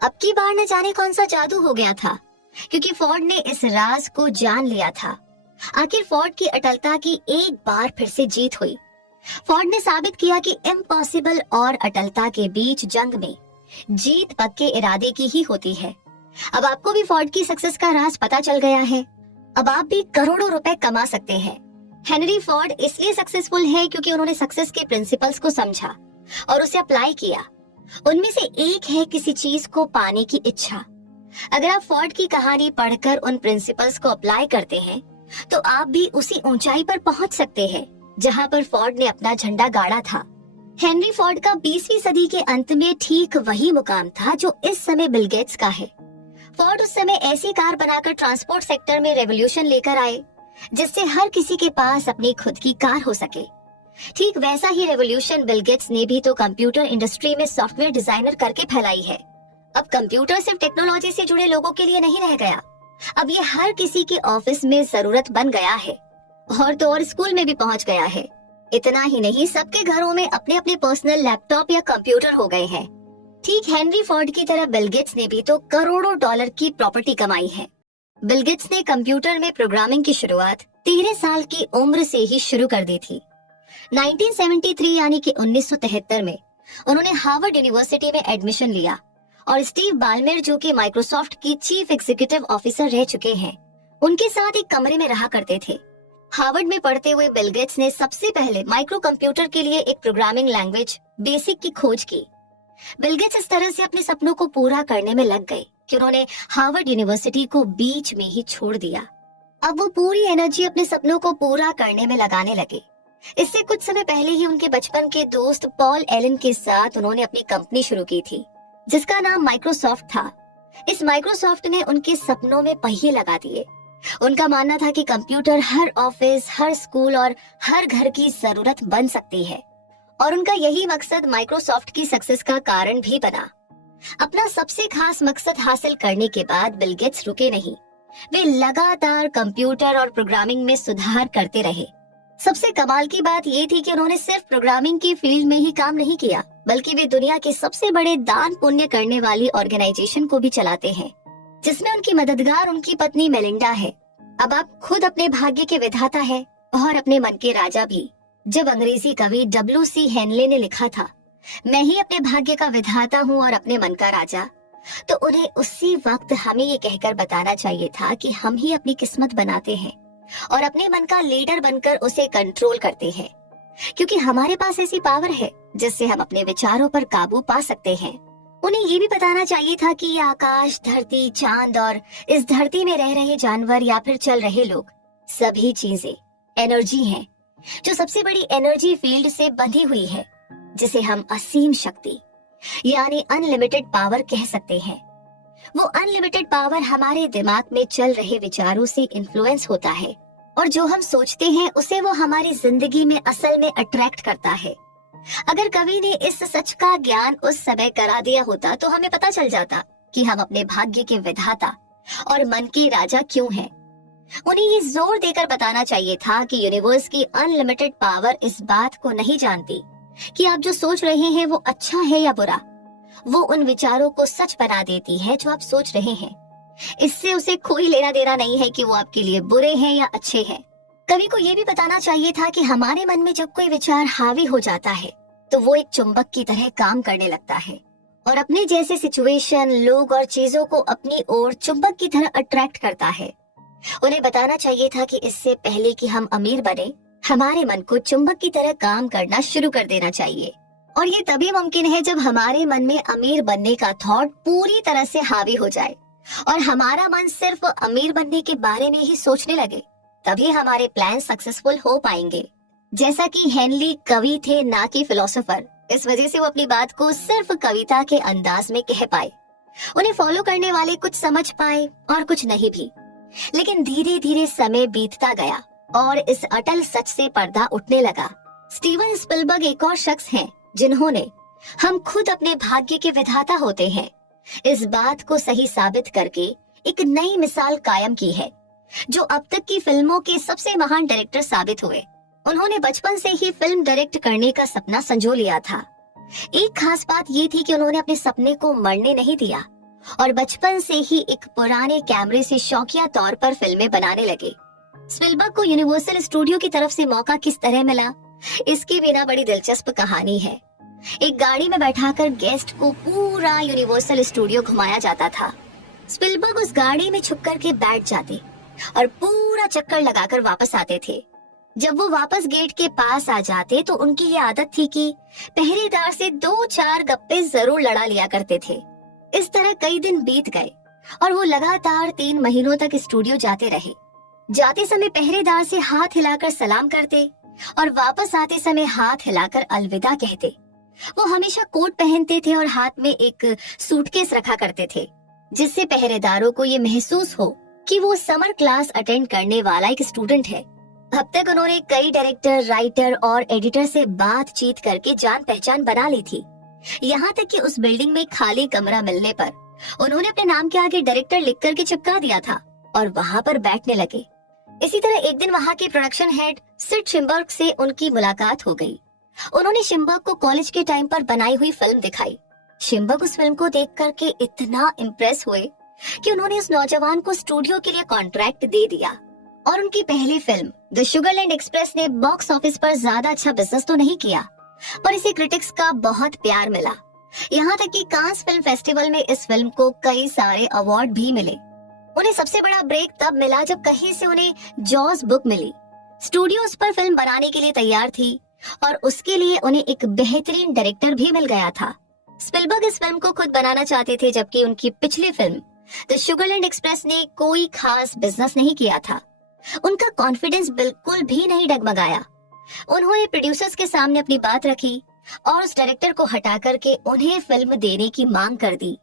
अब की बार न जाने कौन सा जादू हो गया था, क्योंकि फोर्ड ने इस राज को जान लिया था। आखिर फोर्ड की अटलता की एक बार फिर से जीत हुई। फोर्ड ने साबित किया कि इम्पॉसिबल और अटलता के बीच जंग में जीत पक्के इरादे की ही होती है। अब आपको भी फोर्ड की सक्सेस का राज पता चल गया है। अब आप भी करोड़ों रुपए कमा सकते हैं। हेनरी फोर्ड इसलिए सक्सेसफुल है क्योंकि उन्होंने सक्सेस के प्रिंसिपल्स को समझा और उसे अप्लाई किया। उनमें से एक है किसी चीज को पाने की इच्छा। अगर आप फोर्ड की कहानी पढ़कर उन प्रिंसिपल्स को अप्लाई करते हैं तो आप भी उसी ऊंचाई पर पहुंच सकते हैं जहां पर फोर्ड ने अपना झंडा गाड़ा था। हेनरी फोर्ड का 20वीं सदी के अंत में ठीक वही मुकाम था जो इस समय बिल गेट्स का है। फोर्ड उस समय ऐसी कार बनाकर ट्रांसपोर्ट सेक्टर में रेवोल्यूशन लेकर आए जिससे हर किसी के पास अपनी खुद की कार हो सके। ठीक वैसा ही रेवोल्यूशन बिल गेट्स ने भी तो कंप्यूटर इंडस्ट्री में सॉफ्टवेयर डिजाइनर करके फैलाई है। अब कंप्यूटर सिर्फ टेक्नोलॉजी से जुड़े लोगों के लिए नहीं रह गया, अब ये हर किसी के ऑफिस में जरूरत बन गया है और तो और स्कूल में भी पहुंच गया है। इतना ही नहीं, सबके घरों में अपने अपने पर्सनल लैपटॉप या कंप्यूटर हो गए हैं। ठीक हेनरी फोर्ड की तरह बिल गेट्स ने भी तो करोड़ों डॉलर की प्रॉपर्टी कमाई है। बिल गेट्स ने कंप्यूटर में प्रोग्रामिंग की शुरुआत 13 साल की उम्र से ही शुरू कर दी थी। 1973 यानी कि 1973 में उन्होंने हार्वर्ड यूनिवर्सिटी में एडमिशन लिया और स्टीव बालमेर जो कि माइक्रोसॉफ्ट की चीफ एग्जीक्यूटिव ऑफिसर रह चुके हैं, उनके साथ एक कमरे में रहा करते थे। हार्वर्ड में पढ़ते हुए बिल गेट्स ने सबसे पहले माइक्रो कंप्यूटर के लिए एक प्रोग्रामिंग लैंग्वेज बेसिक की खोज की। बिल गेट्स इस तरह से अपने सपनों को पूरा करने में लग गए कि उन्होंने हार्वर्ड यूनिवर्सिटी को बीच में ही छोड़ दिया। अब वो पूरी एनर्जी अपने सपनों को पूरा करने में लगाने लगे। इससे कुछ समय पहले ही उनके बचपन के दोस्त पॉल एलन के साथ उन्होंने अपनी कंपनी शुरू की थी जिसका नाम माइक्रोसॉफ्ट था। इस माइक्रोसॉफ्ट ने उनके सपनों में पहिए लगा दिए। उनका मानना था कि कंप्यूटर हर ऑफिस, हर स्कूल और हर घर की जरूरत बन सकती है और उनका यही मकसद माइक्रोसॉफ्ट की सक्सेस का कारण भी बना। अपना सबसे खास मकसद हासिल करने के बाद बिल गेट्स रुके नहीं। वे लगातार कंप्यूटर और प्रोग्रामिंग में सुधार करते रहे। सबसे कमाल की बात ये थी कि उन्होंने सिर्फ प्रोग्रामिंग की फील्ड में ही काम नहीं किया, बल्कि वे दुनिया के सबसे बड़े दान पुण्य करने वाली ऑर्गेनाइजेशन को भी चलाते हैं जिसमें उनकी मददगार उनकी पत्नी मेलिंडा है। अब आप खुद अपने भाग्य के विधाता है और अपने मन के राजा भी। जब अंग्रेजी कवि W.C. हेनले ने लिखा था, मैं ही अपने भाग्य का विधाता हूँ और अपने मन का राजा, तो उन्हें उसी वक्त हमें ये कहकर बताना चाहिए था कि हम ही अपनी किस्मत बनाते हैं और अपने मन का लीडर बनकर उसे कंट्रोल करते हैं, क्योंकि हमारे पास ऐसी पावर है जिससे हम अपने विचारों पर काबू पा सकते हैं। उन्हें ये भी बताना चाहिए था कि ये आकाश, धरती, चांद और इस धरती में रह रहे जानवर या फिर चल रहे लोग, सभी चीजें एनर्जी हैं जो सबसे बड़ी एनर्जी फील्ड से बंधी हुई है, जिसे हम असीम शक्ति यानी अनलिमिटेड पावर कह सकते हैं। वो अनलिमिटेड पावर हमारे दिमाग में चल रहे विचारों से इन्फ्लुएंस होता है और जो हम सोचते हैं उसे वो हमारी जिंदगी में असल में अट्रैक्ट करता है। अगर कवि ने इस सच का ज्ञान उस समय करा दिया होता तो हमें पता चल जाता कि हम अपने भाग्य के विधाता और मन के राजा क्यों हैं। उन्हें ये जोर देकर बताना चाहिए था कि यूनिवर्स की अनलिमिटेड पावर इस बात को नहीं जानती कि आप जो सोच रहे हैं वो अच्छा है या बुरा। वो उन विचारों को सच बना देती है जो आप सोच रहे हैं। इससे उसे कोई लेना देना नहीं है कि वो आपके लिए बुरे हैं या अच्छे हैं। कवि को ये भी बताना चाहिए था कि हमारे मन में जब कोई विचार हावी हो जाता है तो वो एक चुंबक की तरह काम करने लगता है और अपने जैसे सिचुएशन, लोग और चीजों को अपनी ओर चुंबक की तरह अट्रैक्ट करता है। उन्हें बताना चाहिए था कि इससे पहले कि हम अमीर बने, हमारे मन को चुंबक की तरह काम करना शुरू कर देना चाहिए। और ये तभी मुमकिन है जब हमारे मन में अमीर बनने का थॉट पूरी तरह से हावी हो जाए और हमारा मन सिर्फ अमीर बनने के बारे में ही सोचने लगे, तभी हमारे प्लान सक्सेसफुल हो पाएंगे। जैसा कि हेनली कवि थे ना कि फिलोसोफर, इस वजह से वो अपनी बात को सिर्फ कविता के अंदाज में कह पाए। उन्हें फॉलो करने वाले कुछ समझ पाए और कुछ नहीं भी, लेकिन धीरे धीरे समय बीतता गया और इस अटल सच से पर्दा उठने लगा। स्टीवन स्पिलबर्ग एक और शख्स हैं जिन्होंने हम खुद अपने भाग्य के विधाता होते हैं इस बात को सही साबित करके एक नई मिसाल कायम की है, जो अब तक की फिल्मों के सबसे महान डायरेक्टर साबित हुए। उन्होंने बचपन से ही फिल्म डायरेक्ट करने का सपना संजो लिया था। एक खास बात ये थी कि उन्होंने अपने सपने को मरने नहीं दिया और बचपन से ही एक पुराने कैमरे से शौकिया तौर पर फिल्में बनाने लगे। स्पिलबर्ग को यूनिवर्सल स्टूडियो की तरफ से मौका किस तरह मिला, इसकी भी ना बड़ी दिलचस्प कहानी है। एक गाड़ी में बैठाकर गेस्ट को पूरा यूनिवर्सल स्टूडियो घुमाया जाता था। स्पिलबर्ग उस गाड़ी में छुप करके बैठ जाते और पूरा चक्कर लगाकर वापस आते थे। जब वो वापस गेट के पास आ जाते तो उनकी ये आदत थी कि पहरेदार से 2-4 गप्पे जरूर लड़ा लिया करते थे। इस तरह कई दिन बीत गए और वो लगातार 3 महीनों तक स्टूडियो जाते रहे। जाते समय पहरेदार से हाथ हिलाकर सलाम करते और वापस आते समय हाथ हिलाकर अलविदा कहते। वो हमेशा कोट पहनते थे और हाथ में एक सूटकेस रखा करते थे, जिससे पहरेदारों को ये महसूस हो कि वो समर क्लास अटेंड करने वाला एक स्टूडेंट है। अब तक उन्होंने कई डायरेक्टर, राइटर और एडिटर से बातचीत करके जान पहचान बना ली थी। यहाँ तक कि उस बिल्डिंग में खाली कमरा मिलने पर उन्होंने अपने नाम के आगे डायरेक्टर लिख करके चिपका दिया था और वहाँ पर बैठने लगे। इसी तरह एक दिन वहाँ के प्रोडक्शन हेड सिड शिम्बर्ग से उनकी मुलाकात हो गई। उन्होंने शिम्बर्ग को कॉलेज के टाइम पर बनाई हुई फिल्म दिखाई। शिम्बर्ग उस फिल्म को देख करके इतना इम्प्रेस हुए कि उन्होंने उस नौजवान को स्टूडियो के लिए कॉन्ट्रैक्ट दे दिया। और उनकी पहली फिल्म द शुगरलैंड एक्सप्रेस ने बॉक्स ऑफिस पर ज्यादा अच्छा बिजनेस तो नहीं किया, पर इसे क्रिटिक्स का बहुत प्यार मिला। यहाँ तक कि कांस फिल्म फेस्टिवल में इस फिल्म को कई सारे अवार्ड भी मिले। उन्हें सबसे बड़ा ब्रेक तब मिला जब कहीं से उन्हें जॉज बुक मिली। स्टूडियो उस पर फिल्म बनाने के लिए तैयार थी और उसके लिए उन्हें एक बेहतरीन डायरेक्टर भी मिल गया था। स्पिलबर्ग इस फिल्म को खुद बनाना चाहते थे, जबकि उनकी पिछली फिल्म द शुगरलैंड एक्सप्रेस ने कोई खास बिजनेस नहीं किया था। उनका कॉन्फिडेंस बिल्कुल भी नहीं डगमगाया। उन्होंने प्रोड्यूसर्स के सामने अपनी बात रखी और उस डायरेक्टर को हटा करके उन्हें फिल्म देने की मांग कर दी।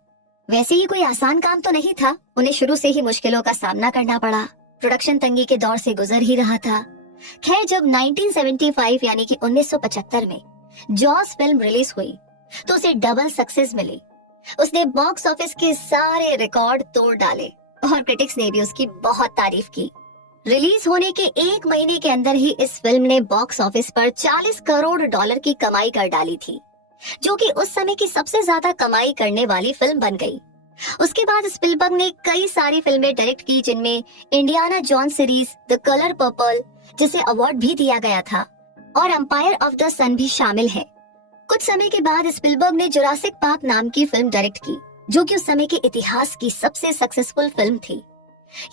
वैसे ये कोई आसान काम तो नहीं था। उन्हें शुरू से ही मुश्किलों का सामना करना पड़ा। प्रोडक्शन तंगी के दौर से गुजर ही रहा था। खैर, जब 1975 यानी कि 1975 में जॉज फिल्म रिलीज हुई तो उसे डबल सक्सेस मिली। उसने बॉक्स ऑफिस के सारे रिकॉर्ड तोड़ डाले और क्रिटिक्स ने भी उसकी बहुत तारीफ की। रिलीज होने के 1 महीने के अंदर ही इस फिल्म ने बॉक्स ऑफिस पर $40 करोड़ की कमाई कर डाली थी, जो कि उस समय की सबसे ज्यादा कमाई करने वाली फिल्म बन गई। उसके बाद स्पिलबर्ग ने कई सारी फिल्में डायरेक्ट की, जिनमें Indiana John series, the colour purple, जिसे अवार्ड भी दिया गया था, और एम्पायर ऑफ द सन भी शामिल है। कुछ समय के बाद स्पिलबर्ग ने जुरासिक पार्क नाम की फिल्म डायरेक्ट की, जो कि उस समय के इतिहास की सबसे सक्सेसफुल फिल्म थी।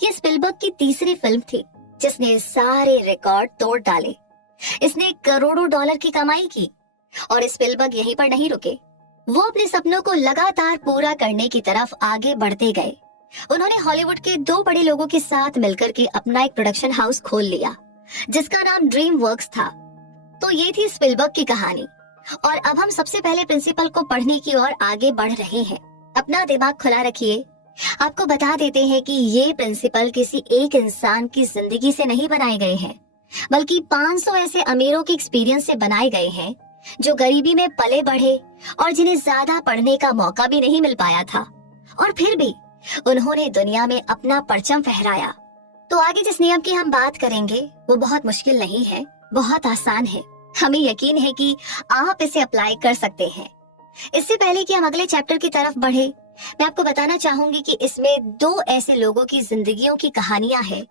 ये स्पिलबर्ग की तीसरी फिल्म थी जिसने सारे रिकॉर्ड तोड़ डाले। इसने करोड़ों डॉलर की कमाई की और स्पिलबर्ग यहीं पर नहीं रुके। वो अपने सपनों को लगातार पूरा करने की तरफ आगे बढ़ते गए। उन्होंने हॉलीवुड के 2 बड़े लोगों के साथ मिलकर के अपना एक प्रोडक्शन हाउस खोल लिया, जिसका नाम ड्रीम वर्क्स था। तो ये थी स्पिलबर्ग की कहानी। और अब हम सबसे पहले प्रिंसिपल को पढ़ने की ओर आगे बढ़ रहे हैं। अपना दिमाग खुला रखिए। आपको बता देते हैं कि ये प्रिंसिपल किसी एक इंसान की जिंदगी से नहीं बनाए गए हैं, बल्कि 500 ऐसे अमीरों के एक्सपीरियंस से बनाए गए हैं जो गरीबी में पले बढ़े और जिन्हें ज्यादा पढ़ने का मौका भी नहीं मिल पाया था, और फिर भी उन्होंने दुनिया में अपना परचम फहराया। तो आगे जिस नियम की हम बात करेंगे वो बहुत मुश्किल नहीं है, बहुत आसान है। हमें यकीन है कि आप इसे अप्लाई कर सकते हैं। इससे पहले कि हम अगले चैप्टर की तरफ बढ़े, मैं आपको बताना चाहूंगी कि इसमें 2 ऐसे लोगों की जिंदगियों की कहानियां हैं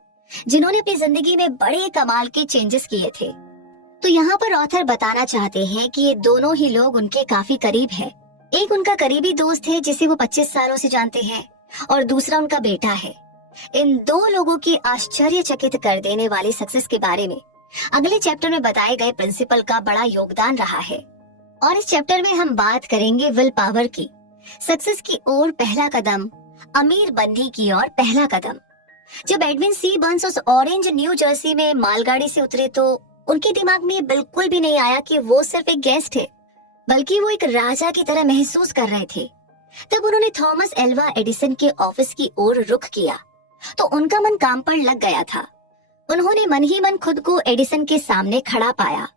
जिन्होंने अपनी जिंदगी में बड़े कमाल के चेंजेस किए थे। तो यहाँ पर ऑथर बताना चाहते हैं कि ये दोनों ही लोग उनके काफी करीब हैं। एक उनका करीबी दोस्त है जिसे वो 25 सालों से जानते हैं, और दूसरा उनका बेटा है। इन 2 लोगों की आश्चर्यचकित कर देने वाली सक्सेस के बारे में अगले चैप्टर में बताए गए प्रिंसिपल का बड़ा योगदान रहा है। और इस चैप्टर में हम बात करेंगे विल पावर की। सक्सेस की ओर पहला कदम, अमीर बनने की ओर पहला कदम। जब एडविन सी बर्न्स उस ऑरेंज न्यू जर्सी में मालगाड़ी से उतरे तो उनके दिमाग में बिल्कुल भी नहीं आया कि वो सिर्फ एक गेस्ट है, बल्कि वो एक राजा की तरह महसूस कर रहे थे। तब उन्होंने थॉमस एल्वा एडिसन के ऑफिस की ओर रुख किया तो उनका मन काम पर लग गया था। उन्होंने मन ही मन खुद को एडिसन के सामने खड़ा पाया।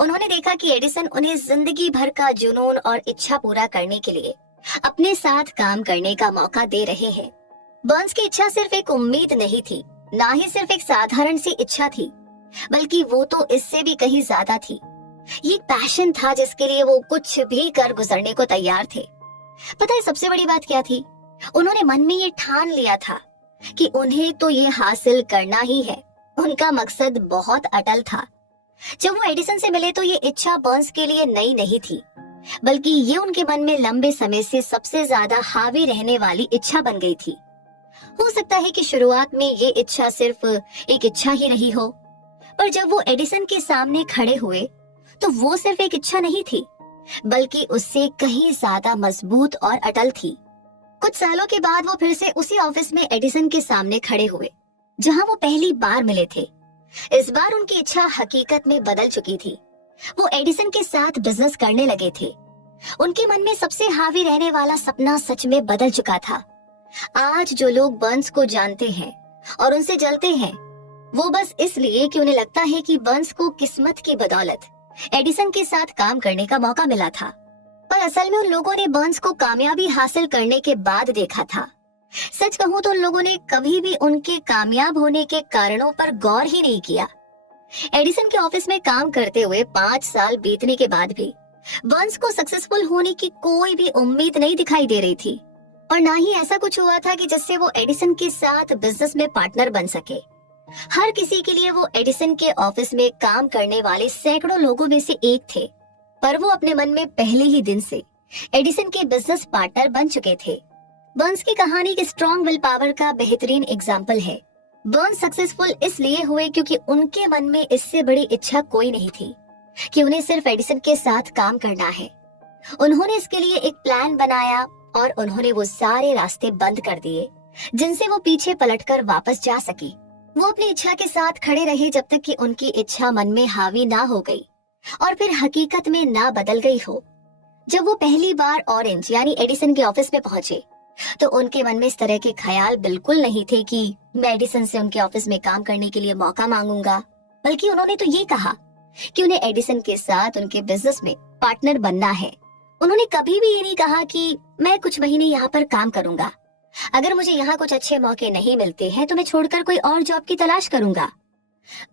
उन्होंने देखा कि एडिसन उन्हें जिंदगी भर का जुनून और इच्छा पूरा करने के लिए अपने साथ काम करने का मौका दे रहे हैं। बर्न्स की इच्छा सिर्फ एक उम्मीद नहीं थी, ना ही सिर्फ एक साधारण सी इच्छा थी, बल्कि वो तो इससे भी कहीं ज्यादा थी। ये पैशन था जिसके लिए वो कुछ भी कर गुजरने को तैयार थे। पता है सबसे बड़ी बात क्या थी? उन्होंने मन में ये ठान लिया था कि उन्हें तो ये हासिल करना ही है। उनका मकसद बहुत अटल था। जब वो एडिसन से मिले तो ये इच्छा बर्न्स के लिए नई नहीं थी, बल्कि ये उनके मन में लंबे समय से सबसे ज्यादा हावी रहने वाली इच्छा बन गई थी। हो सकता है कि शुरुआत में ये इच्छा सिर्फ एक इच्छा ही रही हो, पर जब वो एडिसन के सामने खड़े हुए तो वो सिर्फ एक इच्छा नहीं थी, बल्कि उससे कहीं ज्यादा मजबूत और अटल थी। कुछ सालों के बाद वो फिर से उसी ऑफिस में एडिसन के सामने खड़े हुए जहां वो पहली बार मिले थे। इस बार उनकी इच्छा हकीकत में बदल चुकी थी। वो एडिसन के साथ बिजनेस करने लगे थे। उनके मन में सबसे हावी रहने वाला सपना सच में बदल चुका था। आज जो लोग बर्न्स को जानते हैं और उनसे जलते हैं, वो बस इसलिए कि उन्हें लगता है कि बर्न्स को किस्मत की बदौलत एडिसन के साथ काम करने का मौका मिला था, पर असल में उन लोगों ने बर्न्स को कामयाबी हासिल करने के बाद देखा था। सच कहूं तो उन लोगों ने कभी भी उनके कामयाब होने के कारणों पर गौर ही नहीं किया। एडिसन के ऑफिस में काम करते हुए 5 साल बीतने के बाद भी बर्न्स को सक्सेसफुल होने की कोई भी उम्मीद नहीं दिखाई दे रही थी, और ना ही ऐसा कुछ हुआ था कि जिससे वो एडिसन के साथ बिजनेस में पार्टनर बन सके। हर किसी के लिए वो एडिसन के ऑफिस में काम करने वाले सैकड़ों लोगों में से एक थे, पर वो अपने मन में पहले ही दिन से एडिसन के बिजनेस पार्टनर बन चुके थे। बर्न्स की कहानी के स्ट्रॉन्ग विल पावर का बेहतरीन एग्जाम्पल है। बर्न्स सक्सेसफुल इसलिए हुए क्योंकि उनके मन में इससे बड़ी इच्छा कोई नहीं थी कि उन्हें सिर्फ एडिसन के साथ काम करना है। उन्होंने इसके लिए एक प्लान बनाया और उन्होंने वो सारे रास्ते बंद कर दिए जिनसे वो पीछे पलटकर वापस जा सकी। वो अपनी इच्छा के साथ खड़े रहे जब तक कि उनकी इच्छा मन में हावी ना हो गई और फिर हकीकत में ना बदल गई हो। जब वो पहली बार ऑरेंज यानी एडिसन के ऑफिस में पहुंचे तो उनके मन में इस तरह के ख्याल बिल्कुल नहीं थे कि मैं एडिसन से उनके ऑफिस में काम करने के लिए मौका मांगूंगा, बल्कि उन्होंने तो ये कहा कि उन्हें एडिसन के साथ उनके बिजनेस में पार्टनर बनना है। उन्होंने कभी भी ये नहीं कहा कि मैं कुछ महीने यहाँ पर काम करूंगा, अगर मुझे यहाँ कुछ अच्छे मौके नहीं मिलते हैं तो मैं छोड़कर कोई और जॉब की तलाश करूंगा,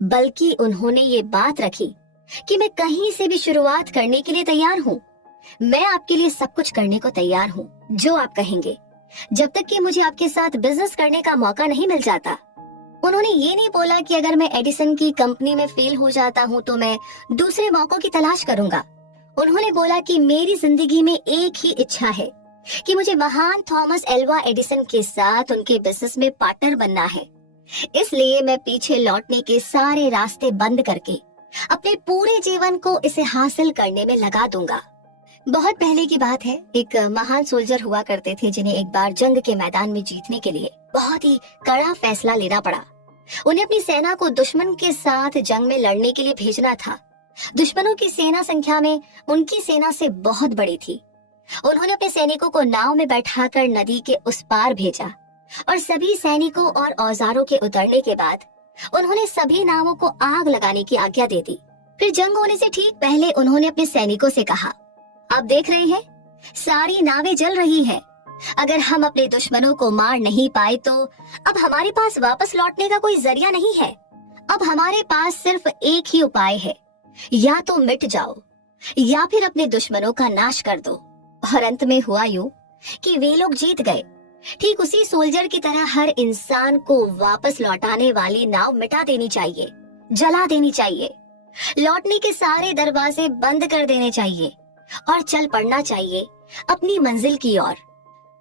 बल्कि उन्होंने ये बात रखी कि मैं कहीं से भी शुरुआत करने के लिए तैयार हूँ। मैं आपके लिए सब कुछ करने को तैयार हूँ, जो आप कहेंगे, जब तक कि मुझे आपके साथ बिजनेस करने का मौका नहीं मिल जाता। उन्होंने ये नहीं बोला कि अगर मैं एडिसन की कंपनी में फेल हो जाता हूँ तो मैं दूसरे मौकों की तलाश करूंगा। उन्होंने बोला कि मेरी जिंदगी में एक ही इच्छा है कि मुझे महान थॉमस एल्वा एडिसन के साथ उनके बिजनेस में पार्टनर बनना है। इसलिए मैं पीछे लौटने के सारे रास्ते बंद करके अपने पूरे जीवन को इसे हासिल करने में लगा दूंगा। बहुत पहले की बात है, एक महान सोल्जर हुआ करते थे जिन्हें एक बार जंग के मैदान में जीतने के लिए बहुत ही कड़ा फैसला लेना पड़ा। उन्हें अपनी सेना को दुश्मन के साथ जंग में लड़ने के लिए भेजना था। दुश्मनों की सेना संख्या में उनकी सेना से बहुत बड़ी थी। उन्होंने अपने सैनिकों को नाव में बैठाकर नदी के उस पार भेजा और सभी सैनिकों और औजारों के उतरने के बाद उन्होंने सभी नावों को आग लगाने की आज्ञा दे दी। फिर जंग होने से ठीक पहले उन्होंने अपने सैनिकों से कहा, आप देख रहे हैं सारी नावें जल रही हैं। अगर हम अपने दुश्मनों को मार नहीं पाए तो अब हमारे पास वापस लौटने का कोई जरिया नहीं है। अब हमारे पास सिर्फ एक ही उपाय है, या तो मिट जाओ या फिर अपने दुश्मनों का नाश कर दो। और अंत में हुआ यूं कि वे लोग जीत गए। ठीक उसी सोल्जर की तरह हर इंसान को वापस लौटाने वाली नाव मिटा देनी चाहिए, जला देनी चाहिए, लौटने के सारे दरवाजे बंद कर देने चाहिए और चल पड़ना चाहिए अपनी मंजिल की ओर।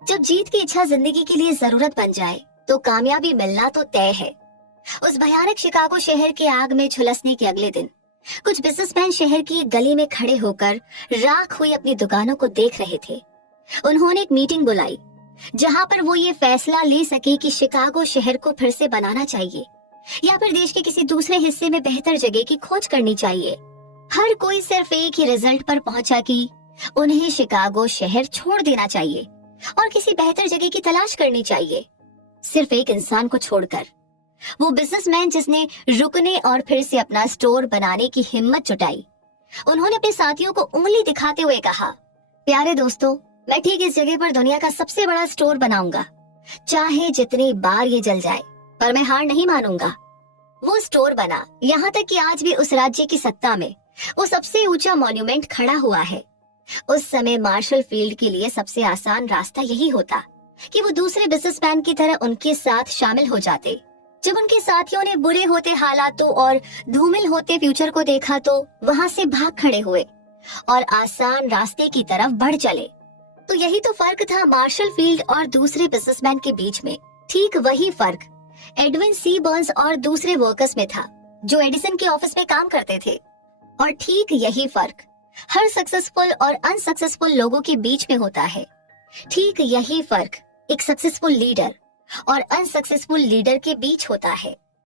जब जीत की इच्छा जिंदगी के लिए जरूरत बन जाए तो कामयाबी मिलना तो तय है। उस भयानक शिकागो शहर के आग में झुलसने के अगले दिन कुछ बिजनेसमैन शहर की एक गली में खड़े होकर राख हुई अपनी दुकानों को देख रहे थे। उन्होंने एक मीटिंग बुलाई जहां पर वो ये फैसला ले सके कि शिकागो शहर को फिर से बनाना चाहिए या फिर देश के किसी दूसरे हिस्से में बेहतर जगह की खोज करनी चाहिए। हर कोई सिर्फ एक ही रिजल्ट पर पहुंचा कि उन्हें शिकागो शहर छोड़ देना चाहिए और किसी बेहतर जगह की तलाश करनी चाहिए। सिर्फ एक इंसान को छोड़कर, वो बिजनेसमैन जिसने रुकने और फिर से अपना स्टोर बनाने की हिम्मत जुटाई। उन्होंने अपने साथियों को उंगली दिखाते हुए कहा, प्यारे दोस्तों, मैं ठीक इस जगह पर दुनिया का सबसे बड़ा स्टोर बनाऊंगा, चाहे जितनी बार ये जल जाए, पर मैं हार नहीं मानूंगा। वो स्टोर बना, यहाँ तक कि आज भी उस राज्य की सत्ता में वो सबसे ऊंचा मॉन्यूमेंट खड़ा हुआ है। उस समय मार्शल फील्ड के लिए सबसे आसान रास्ता यही होता कि वो दूसरे बिजनेसमैन की तरह उनके साथ शामिल हो जाते। जब उनके साथियों ने बुरे होते हालातों और धूमिल होते फ्यूचर को देखा तो वहां से भाग खड़े हुए और आसान रास्ते की तरफ बढ़ चले। तो यही तो फर्क था मार्शल फील्ड और दूसरे बिजनेसमैन के बीच में। ठीक वही फर्क एडविन सी बर्न्स और दूसरे वर्कर्स में था जो एडिसन के ऑफिस में काम करते थे। और ठीक यही फर्क हर सक्सेसफुल और अनसक्सेसफुल लोगों के बीच में होता है। ठीक यही फर्क एक सक्सेसफुल लीडर और अनसक्सेसफुल लीडर के बीच होता है।